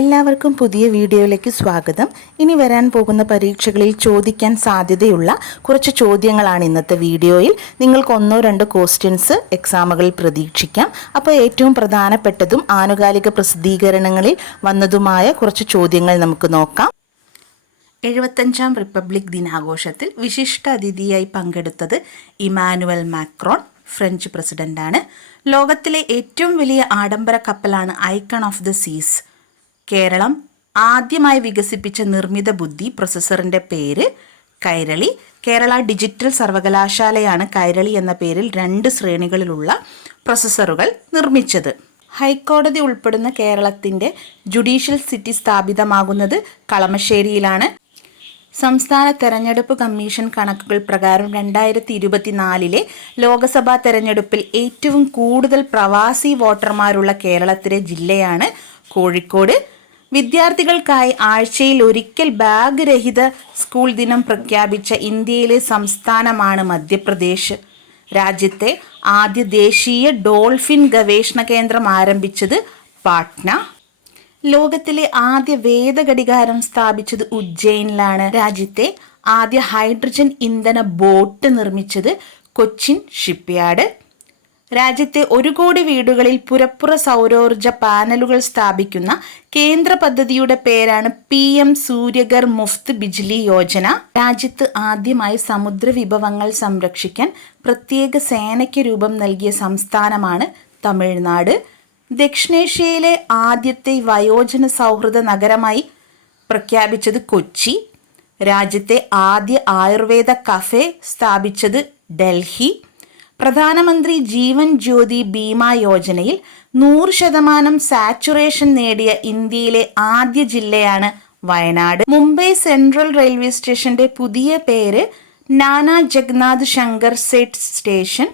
എല്ലാവർക്കും പുതിയ വീഡിയോയിലേക്ക് സ്വാഗതം. ഇനി വരാൻ പോകുന്ന പരീക്ഷകളിൽ ചോദിക്കാൻ സാധ്യതയുള്ള കുറച്ച് ചോദ്യങ്ങളാണ് ഇന്നത്തെ വീഡിയോയിൽ. നിങ്ങൾക്ക് ഒന്നോ രണ്ടോ ക്വസ്റ്റ്യൻസ് എക്സാമുകളിൽ പ്രതീക്ഷിക്കാം. അപ്പോൾ ഏറ്റവും പ്രധാനപ്പെട്ടതും ആനുകാലിക പ്രസിദ്ധീകരണങ്ങളിൽ വന്നതുമായ കുറച്ച് ചോദ്യങ്ങൾ നമുക്ക് നോക്കാം. എഴുപത്തഞ്ചാം റിപ്പബ്ലിക് ദിനാഘോഷത്തിൽ വിശിഷ്ട അതിഥിയായി പങ്കെടുത്തത് ഇമാനുവൽ മാക്രോൺ ഫ്രഞ്ച് പ്രസിഡന്റാണ്. ലോകത്തിലെ ഏറ്റവും വലിയ ആഡംബര കപ്പലാണ് ഐക്കൺ ഓഫ് ദ സീസ്. കേരളം ആദ്യമായി വികസിപ്പിച്ച നിർമ്മിത ബുദ്ധി പ്രൊസസറിന്റെ പേര് കൈരളി. കേരള ഡിജിറ്റൽ സർവകലാശാലയാണ് കൈരളി എന്ന പേരിൽ രണ്ട് ശ്രേണികളിലുള്ള പ്രൊസസ്സറുകൾ നിർമ്മിച്ചത്. ഹൈക്കോടതി ഉൾപ്പെടുന്ന കേരളത്തിന്റെ ജുഡീഷ്യൽ സിറ്റി സ്ഥാപിതമാകുന്നത് കളമശ്ശേരിയിലാണ്. സംസ്ഥാന തെരഞ്ഞെടുപ്പ് കമ്മീഷൻ കണക്കുകൾ പ്രകാരം രണ്ടായിരത്തി ഇരുപത്തിനാലിലെ ലോക്സഭാ തെരഞ്ഞെടുപ്പിൽ ഏറ്റവും കൂടുതൽ പ്രവാസി വോട്ടർമാരുള്ള കേരളത്തിലെ ജില്ലയാണ് കോഴിക്കോട്. വിദ്യാർത്ഥികൾക്കായി ആഴ്ചയിൽ ഒരിക്കൽ ബാഗ് രഹിത സ്കൂൾ ദിനം പ്രഖ്യാപിച്ച ഇന്ത്യയിലെ സംസ്ഥാനമാണ് മധ്യപ്രദേശ്. രാജ്യത്തെ ആദ്യ ദേശീയ ഡോൾഫിൻ ഗവേഷണ കേന്ദ്രം ആരംഭിച്ചത് പാട്ന. ലോകത്തിലെ ആദ്യ വേദഘടികാരം സ്ഥാപിച്ചത് ഉജ്ജയിനിലാണ്. രാജ്യത്തെ ആദ്യ ഹൈഡ്രജൻ ഇന്ധന ബോട്ട് നിർമ്മിച്ചത് കൊച്ചിൻ ഷിപ്പ്യാർഡ്. രാജ്യത്തെ ഒരു കോടി വീടുകളിൽ പുരപ്പുറ സൗരോർജ പാനലുകൾ സ്ഥാപിക്കുന്ന കേന്ദ്ര പദ്ധതിയുടെ പേരാണ് പി എം സൂര്യഗർ മുഫ്ത് ബിജ്ലി യോജന. രാജ്യത്ത് ആദ്യമായി സമുദ്ര വിഭവങ്ങൾ സംരക്ഷിക്കാൻ പ്രത്യേക സേനയ്ക്ക് രൂപം നൽകിയ സംസ്ഥാനമാണ് തമിഴ്നാട്. ദക്ഷിണേഷ്യയിലെ ആദ്യത്തെ വയോജന സൗഹൃദ നഗരമായി പ്രഖ്യാപിച്ചത് കൊച്ചി. രാജ്യത്തെ ആദ്യ ആയുർവേദ കഫേ സ്ഥാപിച്ചത് ഡൽഹി. പ്രധാനമന്ത്രി ജീവൻ ജ്യോതി ബീമ യോജനയിൽ നൂറ് ശതമാനം സാച്ചുറേഷൻ നേടിയ ഇന്ത്യയിലെ ആദ്യ ജില്ലയാണ് വയനാട്. മുംബൈ സെൻട്രൽ റെയിൽവേ സ്റ്റേഷന്റെ പുതിയ പേര് നാനാ ജഗ്നാഥ് ശങ്കർ സെറ്റ് സ്റ്റേഷൻ.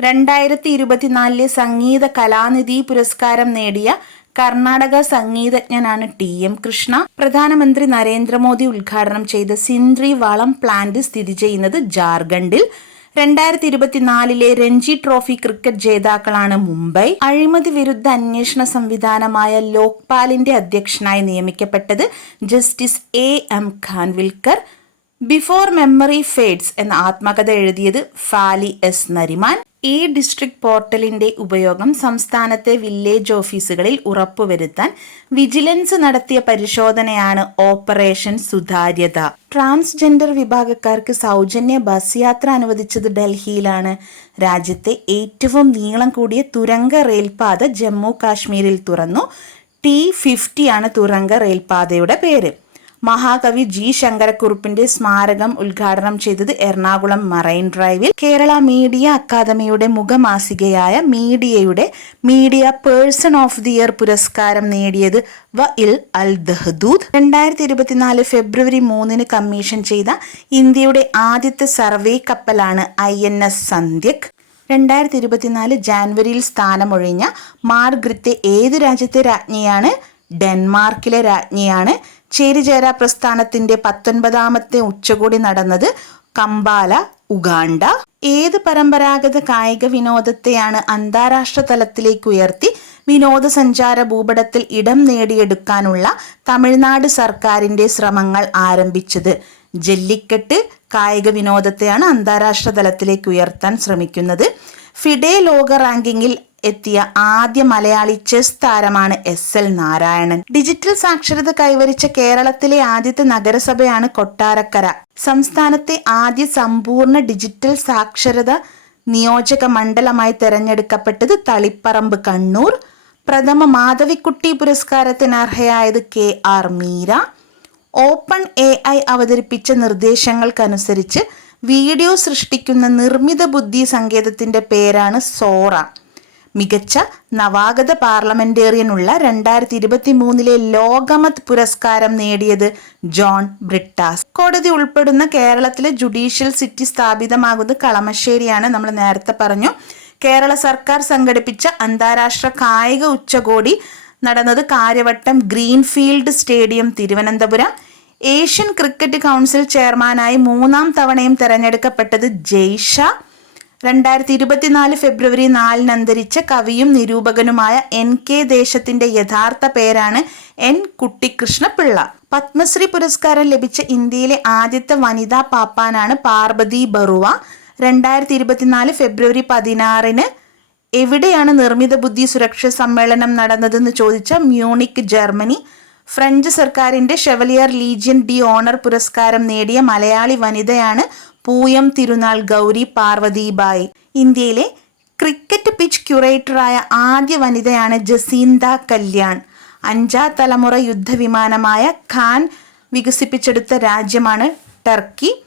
രണ്ടായിരത്തി ഇരുപത്തിനാലിലെ സംഗീത കലാനിധി പുരസ്കാരം നേടിയ കർണാടക സംഗീതജ്ഞനാണ് ടി എം കൃഷ്ണ. പ്രധാനമന്ത്രി നരേന്ദ്രമോദി ഉദ്ഘാടനം ചെയ്ത സിന്ദ്രി വളം പ്ലാന്റ് സ്ഥിതി ചെയ്യുന്നത് ജാർഖണ്ഡിൽ. രണ്ടായിരത്തി ഇരുപത്തിനാലിലെ രഞ്ജി ട്രോഫി ക്രിക്കറ്റ് ജേതാക്കളാണ് മുംബൈ. അഴിമതി വിരുദ്ധ അന്വേഷണ സംവിധാനമായ ലോക്പാലിന്റെ അധ്യക്ഷനായി നിയമിക്കപ്പെട്ടത് justice A M Khanwilkar. Before memory fades എന്ന ആത്മകഥ എഴുതിയത് ഫാലി എസ് നരിമാൻ. ഈ ഡിസ്ട്രിക്ട് പോർട്ടലിന്റെ ഉപയോഗം സംസ്ഥാനത്തെ വില്ലേജ് ഓഫീസുകളിൽ ഉറപ്പുവരുത്താൻ വിജിലൻസ് നടത്തിയ പരിശോധനയാണ് ഓപ്പറേഷൻ സുതാര്യത. ട്രാൻസ്ജെൻഡർ വിഭാഗക്കാർക്ക് സൗജന്യ ബസ് യാത്ര അനുവദിച്ചത് ഡൽഹിയിലാണ്. രാജ്യത്തെ ഏറ്റവും നീളം കൂടിയ തുരങ്ക റെയിൽപാത ജമ്മു കാശ്മീരിൽ തുറന്നു. ടി ഫിഫ്റ്റിയാണ് തുരങ്ക റെയിൽപാതയുടെ പേര്. മഹാകവി ജി ശങ്കരക്കുറുപ്പിന്റെ സ്മാരകം ഉദ്ഘാടനം ചെയ്തത് എറണാകുളം മറൈൻ ഡ്രൈവിൽ. കേരള മീഡിയ അക്കാദമിയുടെ മുഖമാസികയായ മീഡിയയുടെ media person of the year പുരസ്കാരം നേടിയത് വ ഇൽ അൽ ദഹദൂദ്. രണ്ടായിരത്തി ഇരുപത്തിനാല് ഫെബ്രുവരി മൂന്നിന് കമ്മീഷൻ ചെയ്ത ഇന്ത്യയുടെ ആദ്യത്തെ സർവേ കപ്പലാണ് ഐ എൻ എസ് സന്ധ്യക്. രണ്ടായിരത്തി ഇരുപത്തിനാല് ജാനുവരിയിൽ സ്ഥാനമൊഴിഞ്ഞ മാർഗ്രിത്തെ ഏത് രാജ്യത്തെ രാജ്ഞിയാണ്? ഡെൻമാർക്കിലെ രാജ്ഞിയാണ്. ചേരിചേര പ്രസ്ഥാനത്തിന്റെ പത്തൊൻപതാമത്തെ ഉച്ചകോടി നടന്നത് കമ്പാല ഉഗാണ്ട. ഏത് പരമ്പരാഗത കായിക വിനോദത്തെയാണ് അന്താരാഷ്ട്ര തലത്തിലേക്ക് ഉയർത്തി വിനോദസഞ്ചാര ഭൂപടത്തിൽ ഇടം നേടിയെടുക്കാനുള്ള തമിഴ്നാട് സർക്കാരിന്റെ ശ്രമങ്ങൾ ആരംഭിച്ചത്? ജല്ലിക്കെട്ട് കായിക വിനോദത്തെയാണ് അന്താരാഷ്ട്ര തലത്തിലേക്ക് ഉയർത്താൻ ശ്രമിക്കുന്നത്. ഫിഡേ ലോക റാങ്കിങ്ങിൽ എത്തിയ ആദ്യ മലയാളി ചെസ് താരമാണ് എസ് എൽ നാരായണൻ. ഡിജിറ്റൽ സാക്ഷരത കൈവരിച്ച കേരളത്തിലെ ആദ്യത്തെ നഗരസഭയാണ് കൊട്ടാരക്കര. സംസ്ഥാനത്തെ ആദ്യ സമ്പൂർണ ഡിജിറ്റൽ സാക്ഷരത നിയോജക മണ്ഡലമായി തെരഞ്ഞെടുക്കപ്പെട്ടത് തളിപ്പറമ്പ് കണ്ണൂർ. പ്രഥമ മാധവിക്കുട്ടി പുരസ്കാരത്തിന് അർഹയായത് K R Meera. Open A I അവതരിപ്പിച്ച നിർദ്ദേശങ്ങൾക്കനുസരിച്ച് വീഡിയോ സൃഷ്ടിക്കുന്ന നിർമ്മിത ബുദ്ധി സങ്കേതത്തിന്റെ പേരാണ് സോറ. മികച്ച നവാഗത പാർലമെന്റേറിയനുള്ള രണ്ടായിരത്തി ഇരുപത്തി മൂന്നിലെ ലോകമത് പുരസ്കാരം നേടിയത് ജോൺ ബ്രിട്ടാസ്. കോടതി ഉൾപ്പെടുന്ന കേരളത്തിലെ ജുഡീഷ്യൽ സിറ്റി സ്ഥാപിതമാകുന്നത് കളമശ്ശേരിയാണ് നമ്മൾ നേരത്തെ പറഞ്ഞു. കേരള സർക്കാർ സംഘടിപ്പിച്ച അന്താരാഷ്ട്ര കായിക ഉച്ചകോടി നടന്നത് Karyavattom greenfield stadium Thiruvananthapuram. Asian cricket council ചെയർമാനായി മൂന്നാം തവണയും തെരഞ്ഞെടുക്കപ്പെട്ടത് ജയ്ഷ. രണ്ടായിരത്തി ഇരുപത്തിനാല് ഫെബ്രുവരി നാലിന് അന്തരിച്ച കവിയും നിരൂപകനുമായ എൻ കെ ദേശത്തിന്റെ യഥാർത്ഥ പേരാണ് എൻ കുട്ടിക്കൃഷ്ണപിള്ള പത്മശ്രീ പുരസ്കാരം ലഭിച്ച ഇന്ത്യയിലെ ആദ്യത്തെ വനിതാ പാപ്പാനാണ് പാർവതി ബറുവ. രണ്ടായിരത്തി ഇരുപത്തിനാല് ഫെബ്രുവരി പതിനാറിന് എവിടെയാണ് നിർമ്മിത ബുദ്ധി സുരക്ഷ സമ്മേളനം നടന്നതെന്ന് ചോദിച്ച മ്യൂണിക് ജർമ്മനി. ഫ്രഞ്ച് സർക്കാരിന്റെ ഷെവലിയർ ലീജിയൻ ഡി ഓണർ പുരസ്കാരം നേടിയ മലയാളി വനിതയാണ് പൂയം തിരുനാൾ ഗൗരി പാർവതിബായി. ഇന്ത്യയിലെ ക്രിക്കറ്റ് പിച്ച് ക്യൂറേറ്ററായ ആദ്യ വനിതയാണ് ജസീന്ത കല്യാൺ. അഞ്ചാം തലമുറ യുദ്ധവിമാനമായ ഖാൻ വികസിപ്പിച്ചെടുത്ത രാജ്യമാണ് ടർക്കി.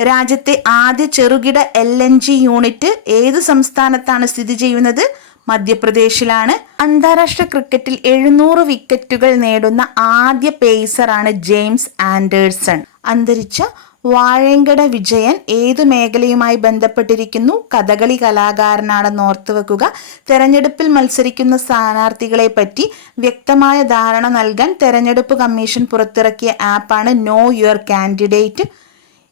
രാജ്യത്തെ ആദ്യ ചെറുകിട എൽ എൻ ജി യൂണിറ്റ് ഏത് സംസ്ഥാനത്താണ് സ്ഥിതി ചെയ്യുന്നത്? മധ്യപ്രദേശിലാണ്. അന്താരാഷ്ട്ര ക്രിക്കറ്റിൽ എഴുന്നൂറ് വിക്കറ്റുകൾ നേടുന്ന ആദ്യ പേസറാണ് ജെയിംസ് ആൻഡേഴ്സൺ. അന്തരിച്ച വാഴങ്കട വിജയൻ ഏതു മേഖലയുമായി ബന്ധപ്പെട്ടിരിക്കുന്നു? കഥകളി കലാകാരനാണെന്ന് ഓർത്തുവെക്കുക തെരഞ്ഞെടുപ്പിൽ മത്സരിക്കുന്ന സ്ഥാനാർത്ഥികളെ പറ്റി വ്യക്തമായ ധാരണ നൽകാൻ തെരഞ്ഞെടുപ്പ് കമ്മീഷൻ പുറത്തിറക്കിയ ആപ്പാണ് know your candidate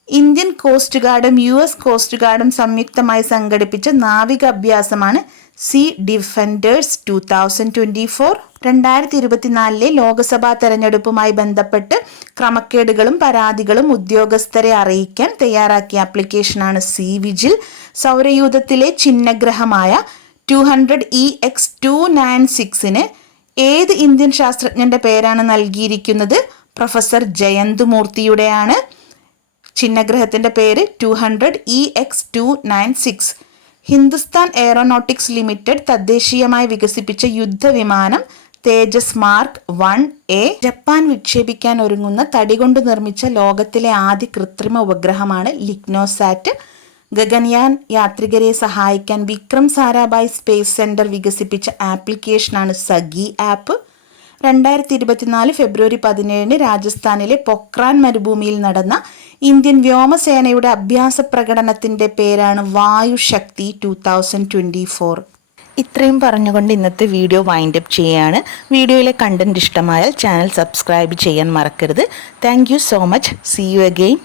Indian coast ഗാർഡും U S coast ഗാർഡും സംയുക്തമായി സംഘടിപ്പിച്ച നാവിക അഭ്യാസമാണ് sea defenders two thousand twenty four. രണ്ടായിരത്തി ഇരുപത്തിനാലിലെ ലോക്സഭാ തെരഞ്ഞെടുപ്പുമായി ബന്ധപ്പെട്ട് ക്രമക്കേടുകളും പരാതികളും ഉദ്യോഗസ്ഥരെ അറിയിക്കാൻ തയ്യാറാക്കിയ ആപ്ലിക്കേഷനാണ് സി വിജിൽ. സൗരയൂഥത്തിലെ ചിഹ്നഗ്രഹമായ two hundred E X two nine സിക്സിന് ഏത് ഇന്ത്യൻ ശാസ്ത്രജ്ഞന്റെ പേരാണ് നൽകിയിരിക്കുന്നത്? പ്രൊഫസർ ജയന്ത് ചിഹ്നഗ്രഹത്തിന്റെ പേര് two hundred E X two nine six Hindustan aeronautics limited തദ്ദേശീയമായി വികസിപ്പിച്ച യുദ്ധവിമാനം Tejas mark one A Japan വിക്ഷേപിക്കാൻ ഒരുങ്ങുന്ന തടി കൊണ്ട് നിർമ്മിച്ച ലോകത്തിലെ ആദ്യ കൃത്രിമ ഉപഗ്രഹമാണ് ലിഗ്നോസാറ്റ് ഗഗൻയാൻ യാത്രികരെ സഹായിക്കാൻ വിക്രം സാരാഭായ് സ്പേസ് സെന്റർ വികസിപ്പിച്ച ആപ്ലിക്കേഷനാണ് സഗി ആപ്പ് രണ്ടായിരത്തി ഇരുപത്തിനാല് ഫെബ്രുവരി പതിനേഴിന് രാജസ്ഥാനിലെ പൊക്രാൻ മരുഭൂമിയിൽ നടന്ന ഇന്ത്യൻ വ്യോമസേനയുടെ അഭ്യാസ പ്രകടനത്തിന്റെ പേരാണ് Vayu Shakti two thousand twenty four. ഇത്രയും പറഞ്ഞുകൊണ്ട് ഇന്നത്തെ വീഡിയോ വൈൻഡ് അപ്പ് ചെയ്യുകയാണ് വീഡിയോയിലെ കണ്ടന്റ് ഇഷ്ടമായാൽ ചാനൽ സബ്സ്ക്രൈബ് ചെയ്യാൻ മറക്കരുത്. Thank so much see you again